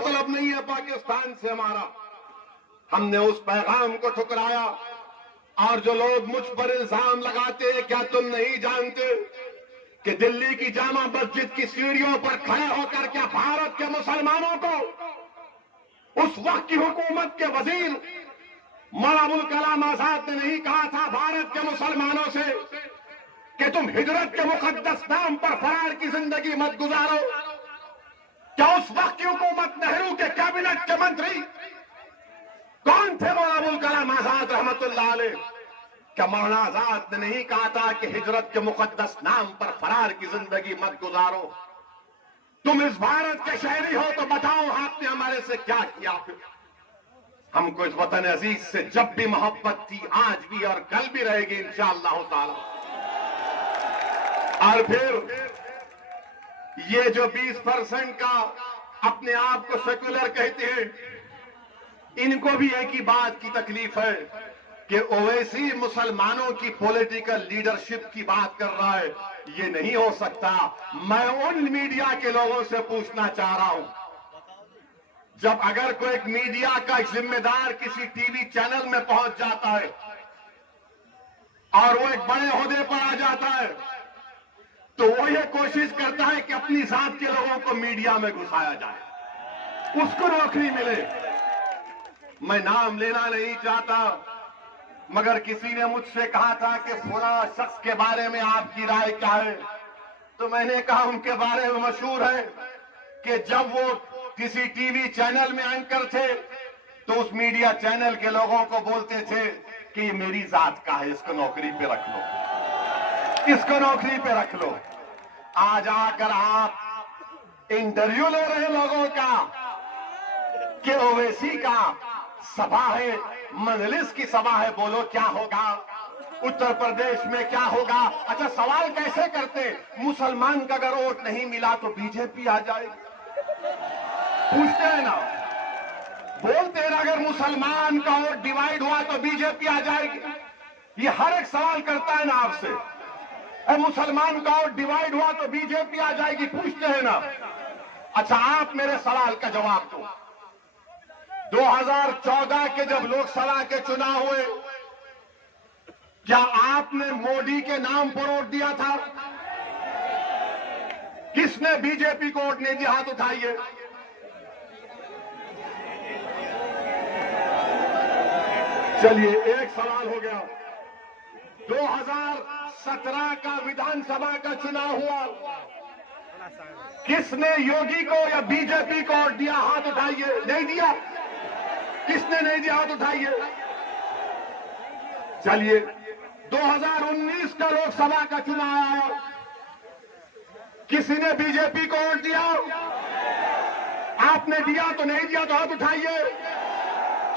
मतलब नहीं है पाकिस्तान से हमारा। हमने उस पैगाम को ठुकराया। और जो लोग मुझ पर इल्जाम लगाते हैं, क्या तुम नहीं जानते कि दिल्ली की जामा मस्जिद की सीढ़ियों पर खड़े होकर क्या भारत के मुसलमानों को उस वक्त की हुकूमत के वजीर मौलाना अबुल कलाम आजाद ने नहीं कहा था भारत के मुसलमानों से कि तुम हिजरत के मुकद्दस नाम पर फरार की जिंदगी मत गुजारो? क्या उस वक्त की हुकूमत नेहरू के कैबिनेट के मंत्री कौन थे? मौलाना अबुल कलाम आजाद रहमतुल्लाह अलैह। क्या मौलाना आजाद ने नहीं कहा था कि हिजरत के मुकद्दस नाम पर फरार की जिंदगी मत गुजारो? तुम इस भारत के शहरी हो तो बताओ आपने हमारे से क्या किया? हमको इस वतन अजीज से जब भी मोहब्बत थी, आज भी और कल भी रहेगी इंशाअल्लाह ताला। और फिर ये जो 20% का अपने आप को सेक्युलर कहते हैं, इनको भी एक ही बात की तकलीफ है कि ओवैसी मुसलमानों की पॉलिटिकल लीडरशिप की बात कर रहा है। ये नहीं हो सकता। मैं उन मीडिया के लोगों से पूछना चाह रहा हूं, जब अगर कोई एक मीडिया का एक जिम्मेदार किसी टीवी चैनल में पहुंच जाता है और वो एक बड़े ओहदे पर आ जाता है, तो वो ये कोशिश करता है कि अपनी जात के लोगों को मीडिया में घुसाया जाए, उसको नौकरी मिले। मैं नाम लेना नहीं चाहता, मगर किसी ने मुझसे कहा था कि फला शख्स के बारे में आपकी राय क्या है? तो मैंने कहा उनके बारे में मशहूर है कि जब वो किसी टीवी चैनल में एंकर थे तो उस मीडिया चैनल के लोगों को बोलते थे कि ये मेरी जात का है, इसको नौकरी पे रख लो, इसको नौकरी पे रख लो। आज आकर आप इंटरव्यू ले रहे लोगों का कि ओवैसी का सभा है, मजलिस की सभा है, बोलो क्या होगा, उत्तर प्रदेश में क्या होगा? अच्छा, सवाल कैसे करते, मुसलमान का अगर वोट नहीं मिला तो बीजेपी आ जाएगी? पूछते हैं ना, बोलते हैं ना, अगर मुसलमान का वोट डिवाइड हुआ तो बीजेपी आ जाएगी? ये हर एक सवाल करता है ना आपसे, मुसलमान का वोट डिवाइड हुआ तो बीजेपी आ जाएगी? पूछते हैं ना। अच्छा, आप मेरे सवाल का जवाब दो। 2014 के जब लोकसभा के चुनाव हुए, क्या आपने मोदी के नाम पर वोट दिया था? किसने बीजेपी को वोट नहीं दिया? हाथ उठाइए। चलिए, एक सवाल हो गया। 2017 का विधानसभा का चुनाव हुआ, किसने योगी को या बीजेपी को वोट दिया? हाथ उठाइए। नहीं दिया? किसने नहीं दिया? हाथ उठाइए। चलिए, 2019 का लोकसभा का चुनाव आया, किसी ने बीजेपी को वोट दिया? आपने दिया तो नहीं दिया तो हाथ उठाइए।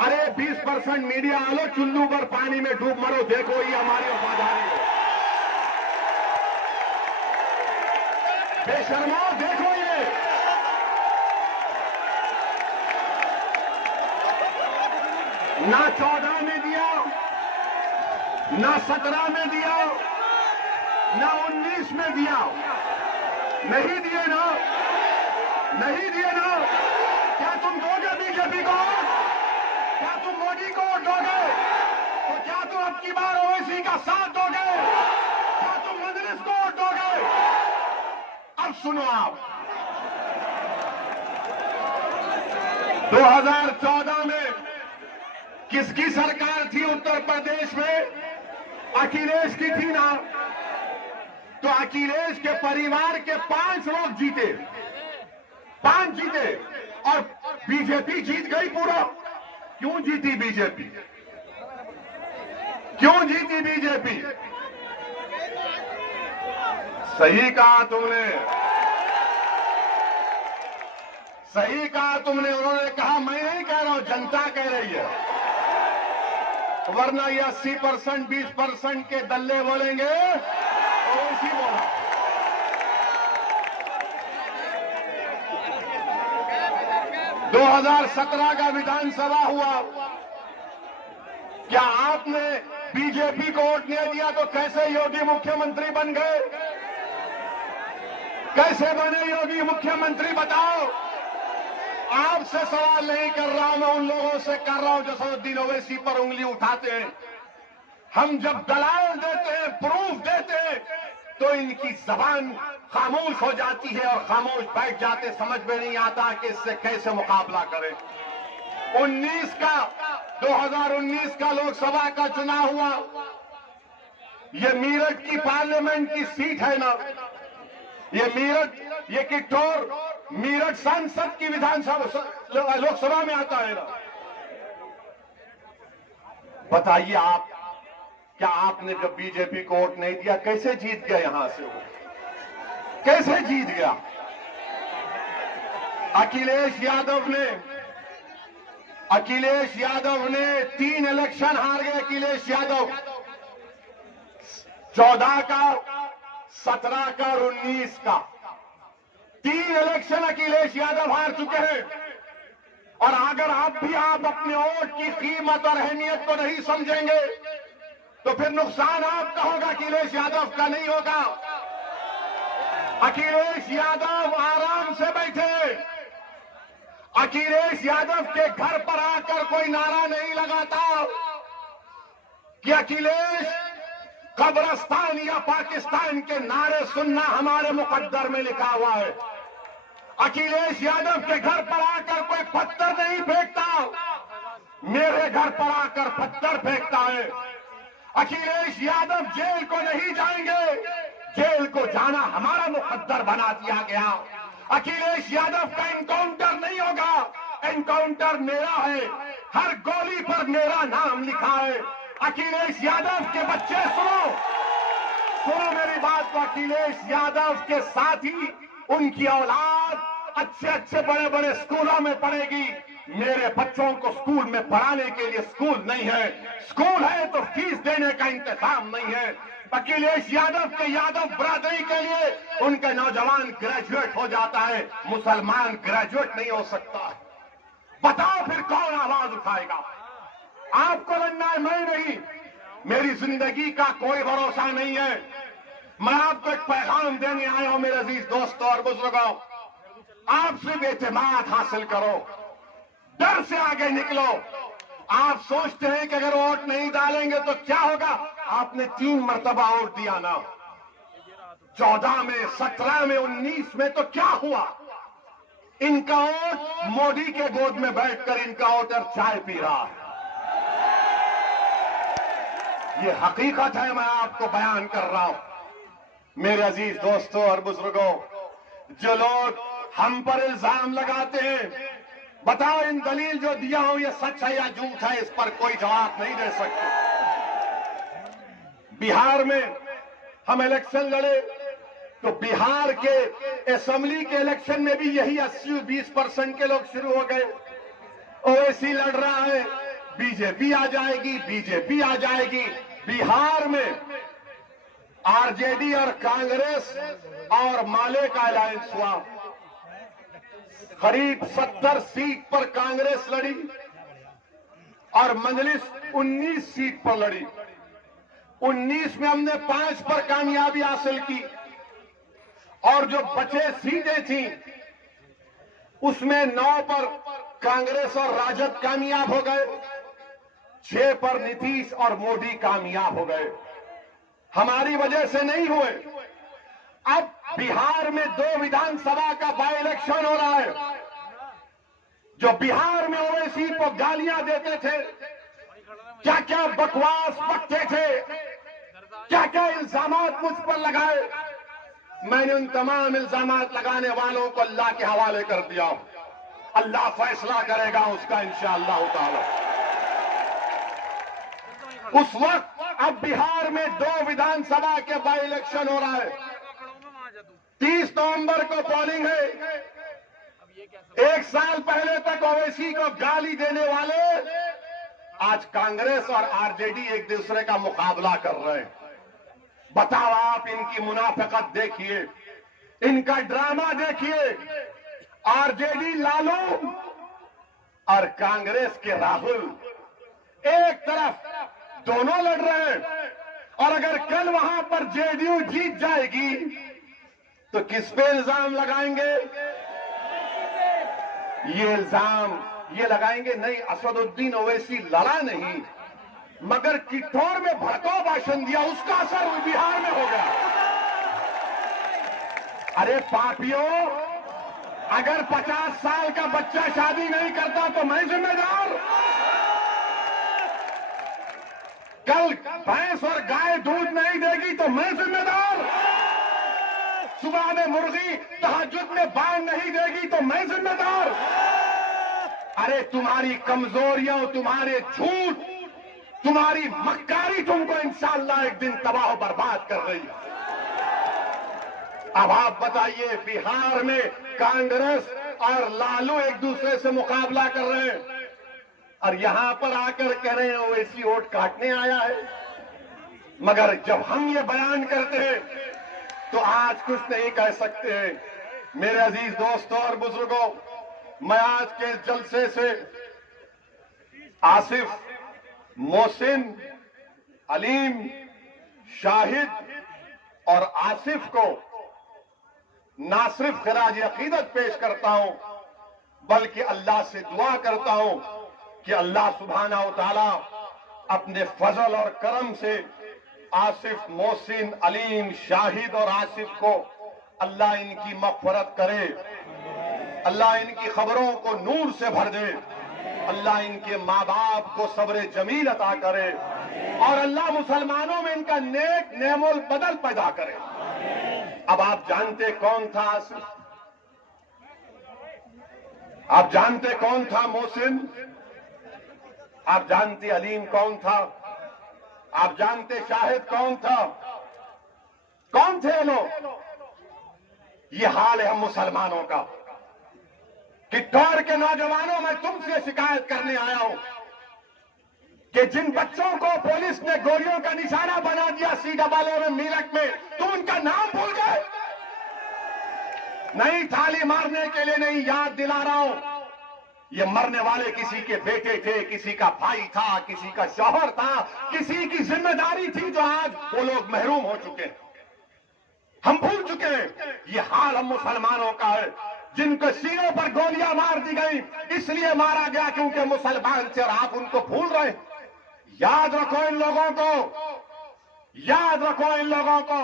अरे 20% मीडिया आलो, चुल्लू पर पानी में डूब मरो, देखो ये हमारी वफादारी है। बेशर्मो, देखो ये ना 14 में दिया, ना 17 में दिया, ना 19 में दिया। नहीं दिए ना? नहीं दिए ना? क्या तुम दोगे बीजेपी को? क्या तुम मोदी को वोट दोगे? तो क्या तुम अब की बार ओवैसी का साथ दोगे? क्या तुम मजलिस को वोट दोगे? अब सुनो आप, 2014 में किसकी सरकार थी उत्तर प्रदेश में? अखिलेश की थी ना? तो अखिलेश के परिवार के 5 लोग जीते, 5 जीते, और बीजेपी जीत गई पूरा। क्यों जीती बीजेपी? क्यों जीती बीजेपी? सही कहा तुमने, सही कहा तुमने। उन्होंने कहा, मैं नहीं कह रहा हूं, जनता कह रही है, वरना ये 80% 20% के दल्ले बोलेंगे और उसी बोला। दो 2017 का विधानसभा हुआ, क्या आपने बीजेपी को वोट नहीं दिया तो कैसे योगी मुख्यमंत्री बन गए? कैसे बने योगी मुख्यमंत्री बताओ? आपसे सवाल नहीं कर रहा हूं, मैं उन लोगों से कर रहा हूं जो असदुद्दीन ओवैसी पर उंगली उठाते हैं। हम जब दलाल देते हैं, प्रूफ देते हैं, तो इनकी जबान खामोश हो जाती है और खामोश बैठ जाते, समझ में नहीं आता कि इससे कैसे मुकाबला करें। 2019 का लोकसभा का चुनाव हुआ, ये मीरठ की पार्लियामेंट की सीट है ना, ये मीरठ, ये किटौर मीरठ सांसद की विधानसभा लोकसभा में आता है ना। बताइए आप, क्या आपने जब बीजेपी को वोट नहीं दिया कैसे जीत गया? यहां से वो कैसे जीत गया? अखिलेश यादव ने 3 इलेक्शन हार गए। अखिलेश यादव 14 का, 17 का और 19 का 3 इलेक्शन अखिलेश यादव हार चुके हैं। और अगर आप अपने वोट की कीमत और अहमियत को नहीं समझेंगे तो फिर नुकसान आपका होगा, अखिलेश यादव का नहीं होगा। अखिलेश यादव आराम से बैठे, अखिलेश यादव के घर पर आकर कोई नारा नहीं लगाता कि अखिलेश कब्रिस्तान या पाकिस्तान के नारे सुनना हमारे मुकद्दर में लिखा हुआ है। अखिलेश यादव के घर पर आकर कोई पत्थर नहीं फेंकता, मेरे घर पर आकर पत्थर फेंकता है। अखिलेश यादव जेल को नहीं जाएंगे, जेल को जाना हमारा मुकद्दर बना दिया गया। अखिलेश यादव का एनकाउंटर नहीं होगा, एनकाउंटर मेरा है, हर गोली पर मेरा नाम लिखा है। अखिलेश यादव के बच्चे सुनो मेरी बात को, अखिलेश यादव के साथ ही उनकी औलाद अच्छे बड़े स्कूलों में पढ़ेगी। मेरे बच्चों को स्कूल में पढ़ाने के लिए स्कूल नहीं है, स्कूल है तो फीस देने का इंतजाम नहीं है। अखिलेश यादव के यादव बरादरी के लिए उनके नौजवान ग्रेजुएट हो जाता है, मुसलमान ग्रेजुएट नहीं हो सकता। बताओ फिर कौन आवाज उठाएगा? आपको लड़ना है, मैं नहीं। मेरी जिंदगी का कोई भरोसा नहीं है। मैं आपको एक पैगाम देने आया हूं मेरे अजीज दोस्तों और बुजुर्गों, आप सिर्फ एतमाद हासिल करो, डर से आगे निकलो। आप सोचते हैं कि अगर वोट नहीं डालेंगे तो क्या होगा? आपने 3 मरतबा वोट दिया ना, 14 में, 17 में, 19 में, तो क्या हुआ? इनका वोट मोदी के गोद में बैठकर इनका वोटर चाय पी रहा है। ये हकीकत है, मैं आपको बयान कर रहा हूं। मेरे अजीज दोस्तों और बुजुर्गों, जो लोग हम पर इल्जाम लगाते हैं, बताओ इन दलील जो दिया हूं ये सच है या झूठ है? इस पर कोई जवाब नहीं दे सकते। बिहार में हम इलेक्शन लड़े तो बिहार के असेंबली के इलेक्शन में भी यही 80-20% के लोग शुरू हो गए। ओवैसी लड़ रहा है, बीजेपी आ जाएगी, बीजेपी आ जाएगी। बिहार में आरजेडी और कांग्रेस और माले का अलायंस हुआ। करीब 70 सीट पर कांग्रेस लड़ी और मजलिस 19 सीट पर लड़ी। 19 में हमने 5 पर कामयाबी हासिल की और जो बचे सीटें थी उसमें 9 पर कांग्रेस और राजद कामयाब हो गए, 6 पर नीतीश और मोदी कामयाब हो गए। हमारी वजह से नहीं हुए। अब बिहार में 2 विधानसभा का बाई इलेक्शन हो रहा है। जो बिहार में ओवैसी को गालियां देते थे, क्या क्या बकवास बकते थे, क्या क्या इल्जामात मुझ पर लगाए, मैंने उन तमाम इल्जामात लगाने वालों को अल्लाह के हवाले कर दिया। अल्लाह फैसला करेगा उसका इंशाअल्लाह ताला। उस वक्त अब बिहार में 2 विधानसभा के बाई इलेक्शन हो रहा है। 30 नवंबर को पोलिंग है। 1 साल पहले तक ओवैसी को गाली देने वाले आज कांग्रेस और आरजेडी एक दूसरे का मुकाबला कर रहे हैं। बताओ आप, इनकी मुनाफिकत देखिए, इनका ड्रामा देखिए। आरजेडी लालू और कांग्रेस के राहुल एक तरफ, दोनों लड़ रहे हैं। और अगर कल वहां पर जेडीयू जीत जाएगी तो किस पे इल्जाम लगाएंगे? ये इल्जाम ये लगाएंगे नहीं, असदुद्दीन ओवैसी लड़ा नहीं, मगर किठौर में भड़काऊ भाषण दिया, उसका असर बिहार में हो गया। अरे पापियों, अगर 50 साल का बच्चा शादी नहीं करता तो मैं जिम्मेदार। कल भैंस और गाय दूध नहीं देगी तो मैं जिम्मेदार। सुबह में मुर्गी तहज्जुद में बांग नहीं देगी तो मैं जिम्मेदार। अरे तुम्हारी कमजोरियों, तुम्हारे झूठ, तुम्हारी मक्कारी तुमको इंशाअल्लाह एक दिन तबाह बर्बाद कर रही है। अब आप बताइए, बिहार में कांग्रेस और लालू एक दूसरे से मुकाबला कर रहे हैं और यहां पर आकर कह रहे हैं ओवैसी वोट काटने आया है। मगर जब हम ये बयान करते हैं तो आज कुछ नहीं कह सकते हैं। मेरे अजीज दोस्तों और बुजुर्गों, मैं आज के इस जलसे से आसिफ, मोहसिन, अलीम, शाहिद और आसिफ को ना सिर्फ खिराज अकीदत पेश करता हूं, बल्कि अल्लाह से दुआ करता हूं कि अल्लाह सुब्हानहू तआला अपने फजल और करम से आसिफ, मोहसिन, अलीम, शाहिद और आसिफ को अल्लाह इनकी मग़फ़िरत करे, अल्लाह इनकी खबरों को नूर से भर दे, अल्लाह इनके माँ बाप को सब्र जमील अता करे और अल्लाह मुसलमानों में इनका नेक नेमुल बदल पैदा करे। अब आप जानते कौन था आसिफ? आप जानते कौन था मोहसिन? आप जानते अलीम कौन था? आप जानते शाहिद कौन था? कौन थे लोग? ये हाल है हम मुसलमानों का। किठौर के नौजवानों, मैं तुमसे शिकायत करने आया हूं कि जिन बच्चों को पुलिस ने गोलियों का निशाना बना दिया सीडब्ल्यू में, मीरठ में, तुम उनका नाम भूल गए? नहीं, थाली मारने के लिए नहीं, याद दिला रहा हूं, ये मरने वाले किसी के बेटे थे, किसी का भाई था, किसी का शौहर था, किसी की जिम्मेदारी थी, जो आज वो लोग महरूम हो चुके हैं। हम भूल चुके हैं। ये हाल हम मुसलमानों का है, जिनके सीनों पर गोलियां मार दी गई, इसलिए मारा गया क्योंकि मुसलमान थे और आप उनको भूल रहे हैं। याद रखो इन लोगों को, याद रखो इन लोगों को।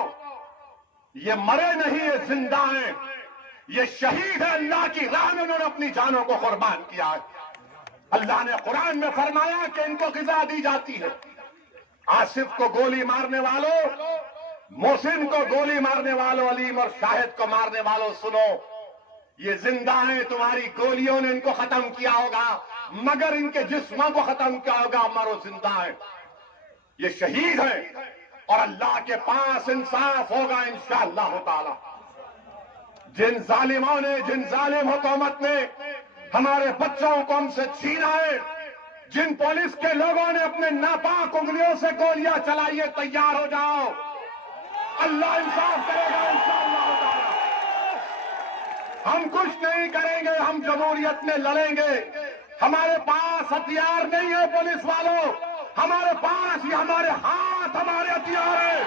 ये मरे नहीं, ये जिंदा हैं, ये शहीद है। अल्लाह की राह में उन्होंने अपनी जानों को कुर्बान किया है। अल्लाह ने कुरान में फरमाया कि इनको ग़िज़ा दी जाती है। आसिफ को गोली मारने वालों, मोहसिन को गोली मारने वालों, अलीम और शाहिद को मारने वालों, सुनो, ये जिंदा हैं। तुम्हारी गोलियों ने इनको खत्म किया होगा, मगर इनके जिस्मों को खत्म किया होगा। मरो, जिंदा है, ये शहीद है और अल्लाह के पास इंसाफ होगा इंशाअल्लाह ताला। जिन जालिमों ने, जिन जालिम हुकूमत ने हमारे बच्चों को हमसे छीना है, जिन पुलिस के लोगों ने अपने नापाक उंगलियों से गोलियां चलाई है, तैयार हो जाओ, अल्लाह इंसाफ करेगा इंशाअल्लाह ताला। हम कुछ नहीं करेंगे, हम जमहूरियत में लड़ेंगे। हमारे पास हथियार नहीं है पुलिस वालों, हमारे पास ये हमारे हाथ, हमारे हथियार है।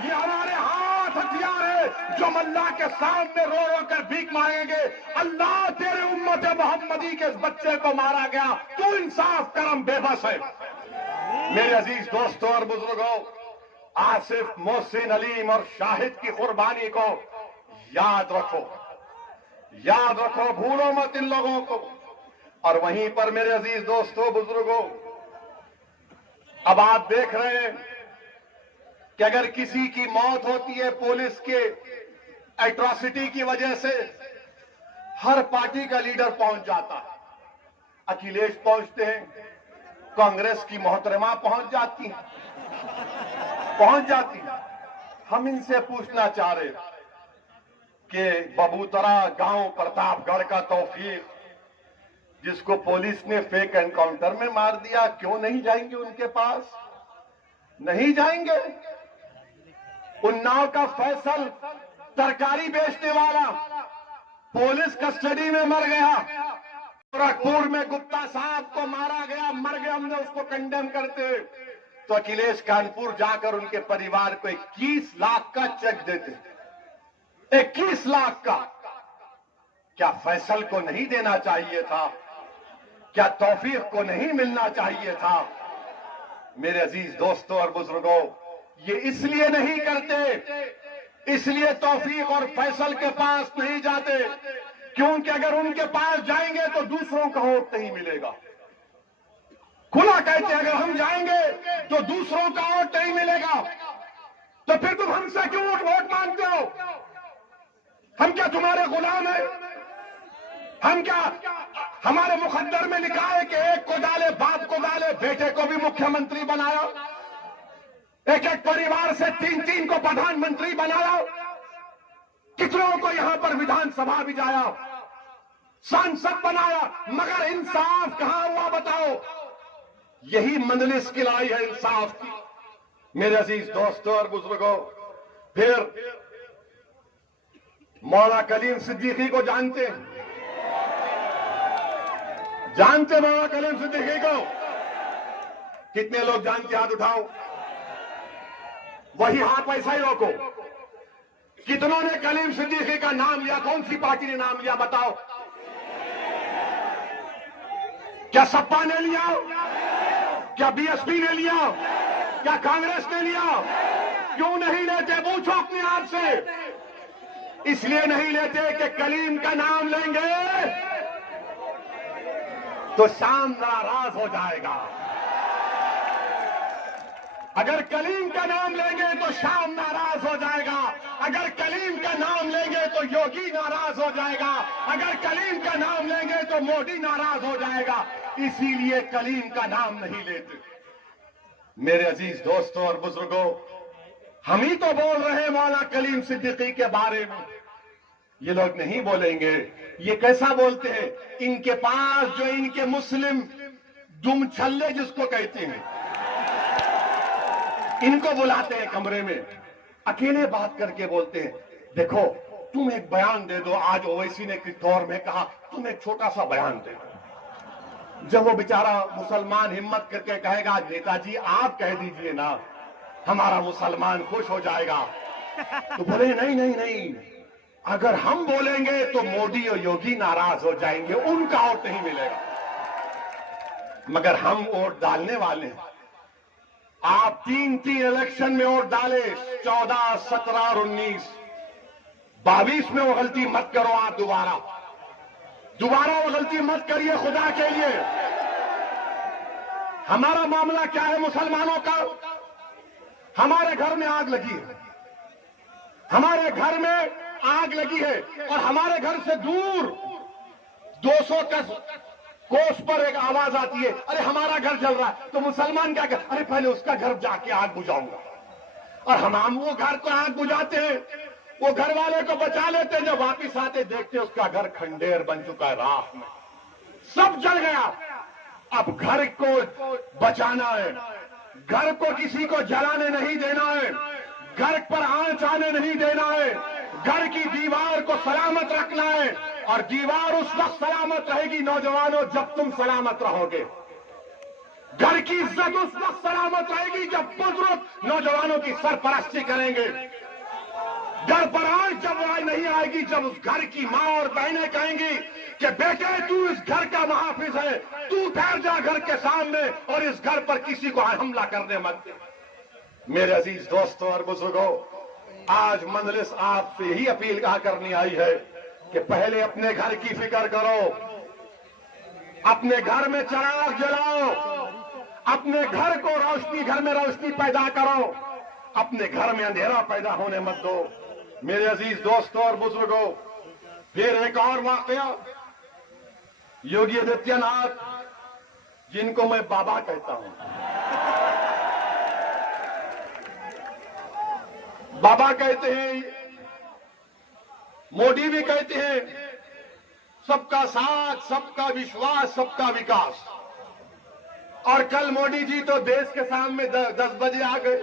ये हमारे हाथ हथियार है जो हम अल्लाह के सामने रो रो कर भीख मांगेंगे। अल्लाह, तेरे उम्मत मोहम्मदी के इस बच्चे को मारा गया, तू इंसाफ करम, बेबस है। मेरे अजीज दोस्तों और बुजुर्गों, आसिफ, मोहसिन, अलीम और शाहिद की कुर्बानी को याद रखो, याद रखो, भूलो मत इन लोगों को। और वहीं पर मेरे अजीज दोस्तों, बुजुर्गों, अब आप देख रहे हैं कि अगर किसी की मौत होती है पुलिस के एट्रॉसिटी की वजह से, हर पार्टी का लीडर पहुंच जाता है। अखिलेश पहुंचते हैं, कांग्रेस की मोहतरमा पहुंच जाती है, पहुंच जाती है। हम इनसे पूछना चाह रहे कि बबूतरा गांव प्रतापगढ़ का तौफीक, जिसको पुलिस ने फेक एनकाउंटर में मार दिया, क्यों नहीं जाएंगे उनके पास? नहीं जाएंगे। उन्नाव का फैसल, तरकारी बेचने वाला, पुलिस कस्टडी में मर गया। गोरखपुर में गुप्ता साहब को मारा गया, मर गया, हमने उसको कंडेम करते। तो अखिलेश कानपुर जाकर उनके परिवार को 21 लाख का चेक देते, 21 लाख का। क्या फैसल को नहीं देना चाहिए था? क्या तौफीक को नहीं मिलना चाहिए था? मेरे अजीज दोस्तों और बुजुर्गों, ये इसलिए नहीं करते, इसलिए तौफीक और फैसल के पास नहीं जाते क्योंकि अगर उनके पास जाएंगे तो दूसरों का वोट नहीं मिलेगा। खुला कहते अगर हम जाएंगे तो दूसरों का वोट नहीं मिलेगा, तो फिर तुम हमसे क्यों वोट मांगते हो? हम क्या तुम्हारे गुलाम हैं? हम क्या, हमारे मुकद्दर में लिखा है कि एक को डाले बाप को डाले, बेटे को भी मुख्यमंत्री बनाया, एक एक परिवार से 3-3 को प्रधानमंत्री बनाया, कितनों को यहां पर विधानसभा भी जाया, सांसद बनाया, मगर इंसाफ कहां हुआ बताओ? यही मंजलिस की लाई है इंसाफ की। मेरे अजीज दोस्तों और बुजुर्गों, फिर मौला कलीम सिद्दीकी को जानते हैं? जानते मौला कलीम सिद्दीकी को? कितने लोग जानते? हाथ उठाओ। वही हाथ ऐसा ही रोको। कितनों ने कलीम सिद्दीकी का नाम लिया? कौन सी पार्टी ने नाम लिया बताओ? क्या सपा ने लिया? क्या बीएसपी ने लिया? क्या कांग्रेस ने लिया? क्यों नहीं लेते? पूछो अपने आप से। इसलिए नहीं लेते कि कलीम का नाम लेंगे तो शाम नाराज हो जाएगा। अगर कलीम का नाम लेंगे तो शाम नाराज हो जाएगा। अगर कलीम का नाम लेंगे तो योगी नाराज हो जाएगा। अगर कलीम का नाम लेंगे तो मोदी नाराज हो जाएगा। इसीलिए कलीम का नाम नहीं लेते। मेरे अजीज दोस्तों और बुजुर्गों, हम ही तो बोल रहे हैं मौला कलीम सिद्दीकी के बारे में। ये लोग नहीं बोलेंगे। ये कैसा बोलते हैं? इनके पास जो इनके मुस्लिम दुम छल्ले जिसको कहते हैं, इनको बुलाते हैं कमरे में, अकेले बात करके बोलते हैं, देखो तुम एक बयान दे दो। आज ओवैसी ने किस दौर में कहा तुम एक छोटा सा बयान दे दो। जब वो बेचारा मुसलमान हिम्मत करके कहेगा नेताजी आप कह दीजिए ना, हमारा मुसलमान खुश हो जाएगा, तो बोले नहीं नहीं नहीं, अगर हम बोलेंगे तो मोदी और योगी नाराज हो जाएंगे, उनका वोट नहीं मिलेगा। मगर हम वोट डालने वाले हैं। आप 3 इलेक्शन में वोट डाले, 14, 17 और 19, 22 में वो गलती मत करो। आप दोबारा वो गलती मत करिए खुदा के लिए। हमारा मामला क्या है मुसलमानों का? हमारे घर में आग लगी है, हमारे घर में आग लगी है, और हमारे घर से दूर 200 कोस पर एक आवाज आती है, अरे हमारा घर जल रहा है। तो मुसलमान क्या कहते? अरे पहले उसका घर जाके आग बुझाऊंगा। और हम वो घर को आग बुझाते हैं, वो घर वाले को बचा लेते हैं, जब वापिस आते देखते उसका घर खंडेर बन चुका है, राख में सब जल गया। अब घर को बचाना है, घर को किसी को जलाने नहीं देना है, घर पर आंच आने नहीं देना है, घर की दीवार को सलामत रखना है। और दीवार उस वक्त सलामत रहेगी नौजवानों जब तुम सलामत रहोगे। घर की इज्जत उस वक्त सलामत रहेगी जब बुजुर्ग नौजवानों की सरपरस्ती करेंगे। घर पर आंच जब नहीं आएगी जब उस घर की मां और बहनें कहेंगी कि बेटे तू इस घर का मुहाफिज है, तू ठहर जा घर के सामने और इस घर पर किसी को हमला करने मत दे। मेरे अजीज दोस्तों और बुजुर्गों, आज मंजलिस आपसे यही अपील कहा करनी आई है कि पहले अपने घर की फिक्र करो, अपने घर में चिराग जलाओ, अपने घर को रोशनी, घर में रोशनी पैदा करो, अपने घर में अंधेरा पैदा होने मत दो। मेरे अजीज दोस्तों और बुजुर्गों, फिर एक और वाकया, योगी आदित्यनाथ जिनको मैं बाबा कहता हूं, बाबा कहते हैं, मोदी भी कहते हैं सबका साथ, सबका विश्वास, सबका विकास। और कल मोदी जी तो देश के सामने 10 बजे आ गए,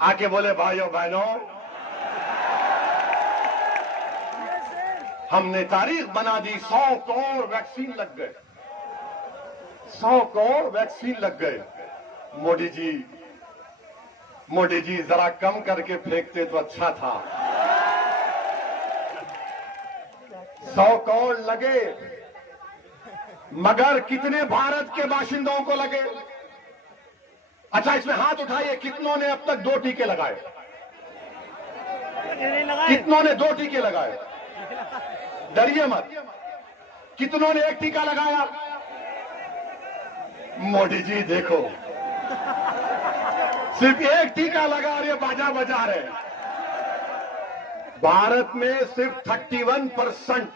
आके बोले भाइयों बहनों हमने तारीख बना दी, 100 करोड़ वैक्सीन लग गए, 100 करोड़ वैक्सीन लग गए। मोदी जी जरा कम करके फेंकते तो अच्छा था। 100 करोड़ लगे, मगर कितने भारत के बाशिंदों को लगे? अच्छा, इसमें हाथ उठाइए, कितनों ने अब तक 2 टीके लगाए? कितनों ने 2 टीके लगाए? डरिए मत। कितनों ने 1 टीका लगाया? मोदी जी देखो, सिर्फ 1 टीका लगा और ये बाजा बजा रहे हैं। भारत में सिर्फ 31%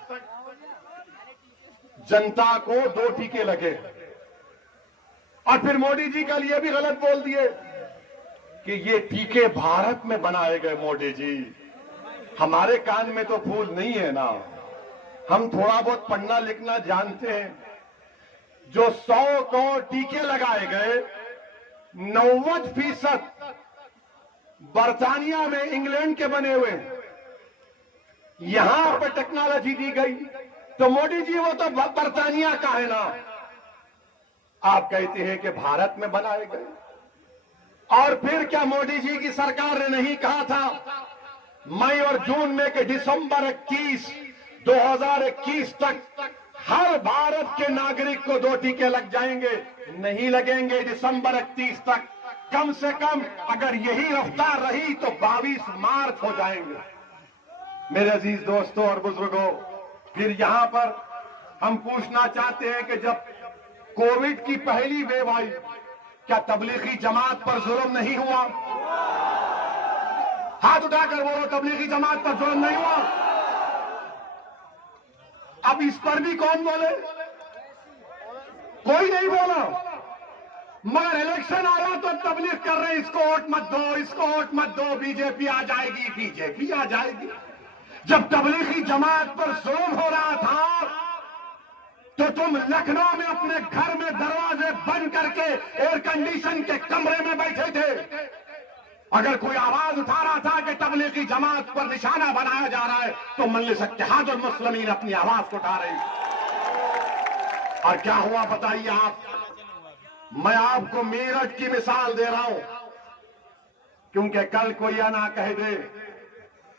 जनता को 2 टीके लगे। और फिर मोदी जी कल ये भी गलत बोल दिए कि ये टीके भारत में बनाए गए। मोदी जी, हमारे कान में तो फूल नहीं है ना, हम थोड़ा बहुत पढ़ना लिखना जानते हैं। जो 100 करोड़ टीके लगाए गए, 90% बर्तानिया में, इंग्लैंड के बने हुए, यहां पर टेक्नोलॉजी दी गई। तो मोदी जी वो तो बर्तानिया का है ना, आप कहते हैं कि भारत में बनाए गए। और फिर क्या मोदी जी की सरकार ने नहीं कहा था मई और जून में कि दिसंबर 2021 तक हर भारत के नागरिक को 2 टीके लग जाएंगे? नहीं लगेंगे दिसंबर 31 तक। कम से कम अगर यही रफ्तार रही तो 22 मार्च हो जाएंगे। मेरे अजीज दोस्तों और बुजुर्गों, फिर यहां पर हम पूछना चाहते हैं कि जब कोविड की पहली वेव आई, क्या तबलीगी जमात पर जुल्म नहीं हुआ? हाथ उठाकर बोलो, तबलीगी जमात पर जुल्म नहीं हुआ? अब इस पर भी कौन बोले? कोई नहीं बोला। मगर इलेक्शन आ रहा तो तबलीग कर रहे, इसको वोट मत दो, इसको वोट मत दो, बीजेपी आ जाएगी, बीजेपी आ जाएगी। जब तबलीगी जमात पर जुल्म हो रहा था तो तुम लखनऊ में अपने घर में दरवाजे बंद करके एयर कंडीशन के कमरे में बैठे थे। अगर कोई आवाज उठा रहा था कि तबलीगी जमात पर निशाना बनाया जा रहा है तो मजलिस इत्तेहादुल मुस्लिमीन अपनी आवाज को उठा रही। और क्या हुआ बताइए आप? मैं आपको मेरठ की मिसाल दे रहा हूं, क्योंकि कल कोई यह ना कह दे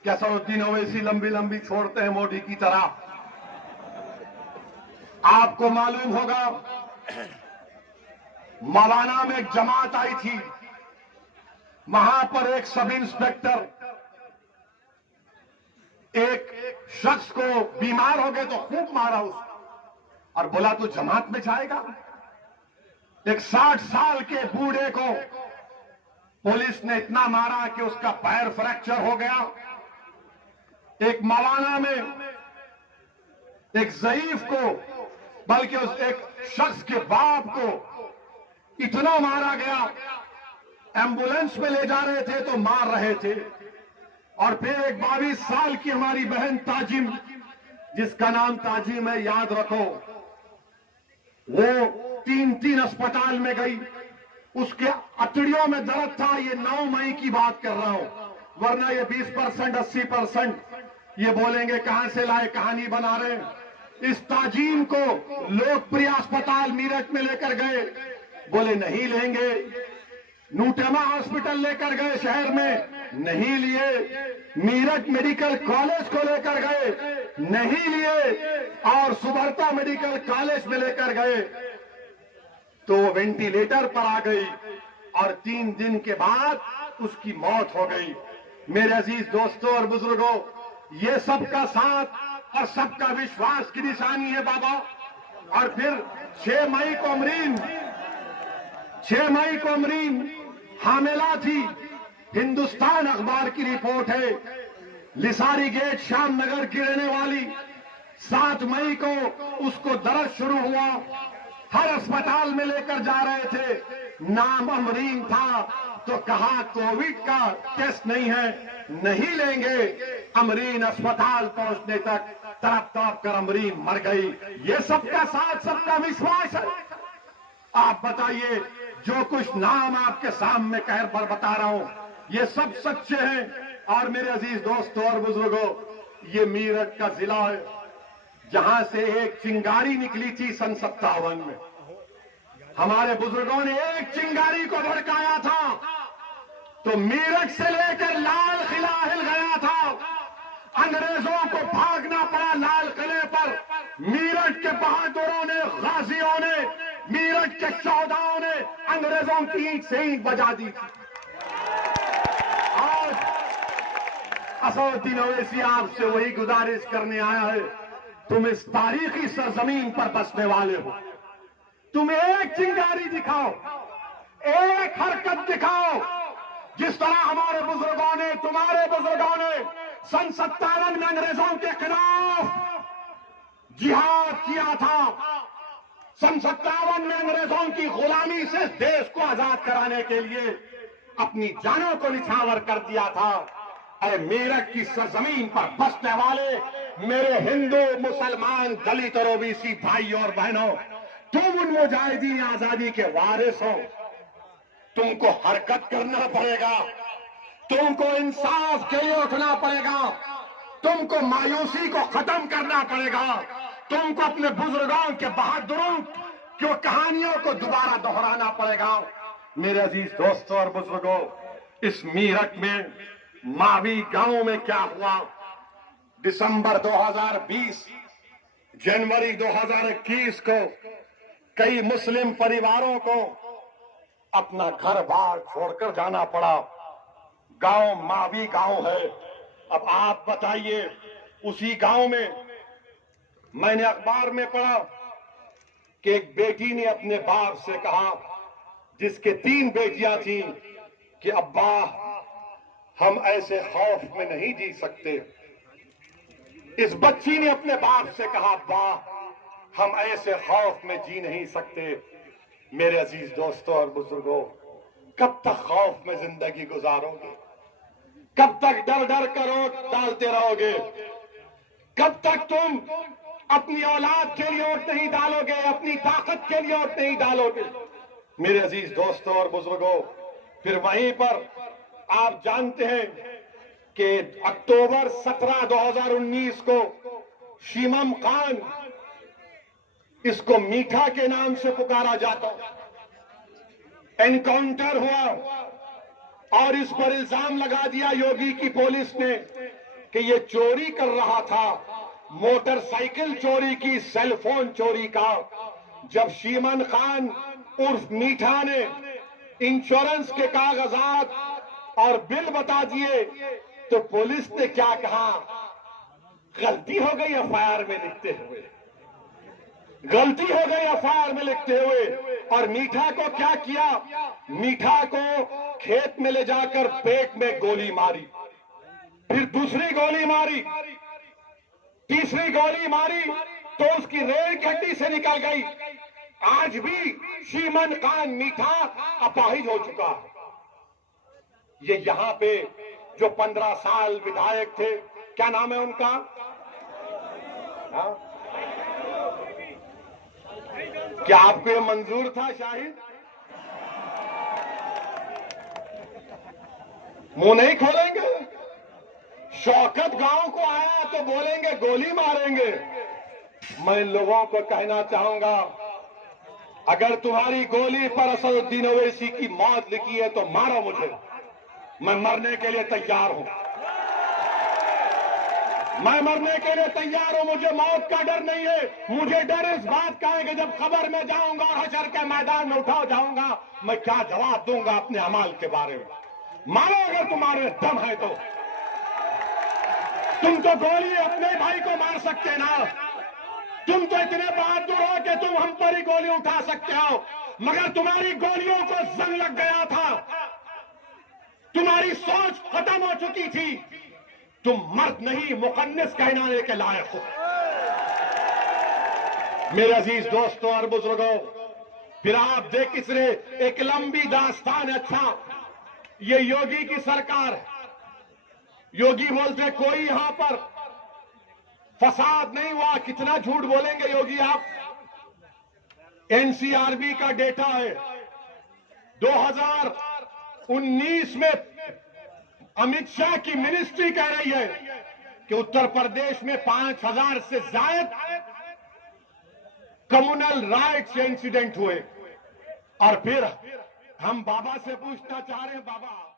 कि असदुद्दीन ओवैसी लंबी लंबी छोड़ते हैं मोदी की तरह। आपको मालूम होगा, मौलाना में एक जमात आई थी, वहां पर एक सब इंस्पेक्टर एक शख्स को बीमार हो गए तो खूब मारा उसको और बोला तू जमात में जाएगा। एक 60 साल के बूढ़े को पुलिस ने इतना मारा कि उसका पैर फ्रैक्चर हो गया। एक मौलाना में एक ज़ईफ को, बल्कि उस एक शख्स के बाप को इतना मारा गया, एम्बुलेंस में ले जा रहे थे तो मार रहे थे। और फिर एक 22 साल की हमारी बहन ताजिम, जिसका नाम ताजिम है, याद रखो, वो 3 अस्पताल में गई। उसके अतड़ियों में दर्द था। ये 9 मई की बात कर रहा हूं, वरना ये 20%, 80% ये बोलेंगे कहां से लाए, कहानी बना रहे। इस ताजीम को लोकप्रिय अस्पताल मेरठ में लेकर गए, बोले नहीं लेंगे। नूटेमा हॉस्पिटल लेकर गए शहर में, नहीं लिए। मेरठ मेडिकल कॉलेज को लेकर गए, नहीं लिए। और सुभरता मेडिकल कॉलेज में लेकर गए तो वो वेंटिलेटर पर आ गई और 3 दिन के बाद उसकी मौत हो गई। मेरे अजीज दोस्तों और बुजुर्गों, ये सबका साथ और सबका विश्वास की निशानी है बाबा। और फिर 6 मई को अमरीन हामिला थी। हिंदुस्तान अखबार की रिपोर्ट है, लिसारी गेट श्याम नगर की रहने वाली। 7 मई को उसको दर्द शुरू हुआ, हर अस्पताल में लेकर जा रहे थे, नाम अमरीन था तो कहा कोविड का टेस्ट नहीं है, नहीं लेंगे। अमरीन अस्पताल पहुंचने तक तड़प तड़प कर अमरीन मर गई। ये सबका साथ, सबका विश्वास है। आप बताइए, जो कुछ नाम आपके सामने कहर पर बता रहा हूं, ये सब सच्चे हैं। और मेरे अजीज दोस्तों और बुजुर्गों, ये मेरठ का जिला है जहां से एक चिंगारी निकली थी सन 57 में। हमारे बुजुर्गों ने एक चिंगारी को भड़काया था तो मेरठ से लेकर लाल किला हिल गया था। अंग्रेजों को भागना पड़ा लाल किले पर। मीरठ के बहादुरों ने, गाजियों ने, मीरठ के शौहदाओं ने अंग्रेजों की ईंट से ईंट बजा दी थी। आज असदुद्दीन ओवैसी आपसे वही गुजारिश करने आया है। तुम इस तारीखी सरजमीन पर बसने वाले हो, तुम एक चिंगारी दिखाओ, एक हरकत दिखाओ, जिस तरह हमारे बुजुर्गों ने, तुम्हारे बुजुर्गों ने सन 57 में अंग्रेजों के खिलाफ जिहाद किया था। सन 57 में अंग्रेजों की गुलामी से देश को आजाद कराने के लिए अपनी जानों को निछावर कर दिया था। अरे मेरठ की सरजमीन पर बसने वाले मेरे हिंदू, मुसलमान, दलित और ओबीसी भाई और बहनों, तुम उन मुजाहिदीन आजादी के वारिस हो। तुमको हरकत करना पड़ेगा, तुमको इंसाफ के लिए उठना पड़ेगा, तुमको मायूसी को खत्म करना पड़ेगा, तुमको अपने बुजुर्गों के बहादुरों की कहानियों को दोबारा दोहराना पड़ेगा। मेरे अजीज दोस्तों और बुजुर्गों, इस मीरठ में मावी गांव में क्या हुआ? दिसंबर 2020, जनवरी 2021 को कई मुस्लिम परिवारों को अपना घर बार छोड़कर जाना पड़ा। गांव मावी गांव है। अब आप बताइए, उसी गांव में मैंने अखबार में पढ़ा कि एक बेटी ने अपने बाप से कहा, जिसके 3 बेटियां थीं, कि अब्बा हम ऐसे खौफ में नहीं जी सकते। इस बच्ची ने अपने बाप से कहा, अब्बा हम ऐसे खौफ में जी नहीं सकते। मेरे अजीज दोस्तों और बुजुर्गों, कब तक खौफ में जिंदगी गुजारोगे? कब तक डर डर कर वोट डालते रहोगे? कब तक तुम अपनी औलाद के लिए वोट नहीं डालोगे, अपनी ताकत के लिए वोट नहीं डालोगे? मेरे अजीज दोस्तों और बुजुर्गों, फिर वहीं पर आप जानते हैं कि अक्टूबर 17, 2019 को शीमम खान, इसको मीठा के नाम से पुकारा जाता, एनकाउंटर हुआ और इस पर इल्जाम लगा दिया योगी की पुलिस ने कि ये चोरी कर रहा था, मोटरसाइकिल चोरी की, सेलफोन चोरी का। जब शीमन खान उर्फ मीठा ने इंश्योरेंस के कागजात और बिल बता दिए तो पुलिस ने क्या कहा? गलती हो गई एफआईआर में लिखते हुए, गलती हो गई एफआईआर में लिखते हुए। और मीठा को क्या किया? मीठा को खेत में ले जाकर पेट में गोली मारी, फिर दूसरी गोली मारी, तीसरी गोली मारी तो उसकी रेल की हड्डी से निकल गई। आज भी शीमन खान मीठा अपाहिज हो चुका है। ये यहां पे जो 15 साल विधायक थे, क्या नाम है उनका? हाँ? क्या आपको ये मंजूर था शाहिद? मुंह नहीं खोलेंगे? शौकत गांव को आया तो बोलेंगे गोली मारेंगे। मैं इन लोगों को कहना चाहूंगा, अगर तुम्हारी गोली पर असदुद्दीन ओवैसी की मौत लिखी है तो मारो मुझे, मैं मरने के लिए तैयार हूं। मैं मरने के लिए तैयार हूं, मुझे मौत का डर नहीं है। मुझे डर इस बात का है कि जब खबर में जाऊंगा और हशर के मैदान में उठा जाऊंगा, मैं क्या जवाब दूंगा अपने अमाल के बारे में। मारो अगर तुम्हारे दम है तो। तुम तो गोली अपने भाई को मार सकते ना, तुम तो इतने बहादुर हो कि तुम हम पर ही गोली उठा सकते हो, मगर तुम्हारी गोलियों को जंग लग गया था, तुम्हारी सोच खत्म हो चुकी थी, तुम मर्द नहीं मुकन्निस कहलाने के लायक हो। मेरे अजीज दोस्तों और बुजुर्गों, फिर आप देख इसने एक लंबी दास्तान। अच्छा, ये योगी की सरकार है। योगी बोलते कोई यहां पर फसाद नहीं हुआ। कितना झूठ बोलेंगे योगी आप? एनसीआरबी का डेटा है, 2019 में अमित शाह की मिनिस्ट्री कह रही है कि उत्तर प्रदेश में 5000 से ज्यादा कम्युनल राइट्स इंसिडेंट हुए। और फिर हम बाबा से पूछना चाह रहे हैं, बाबा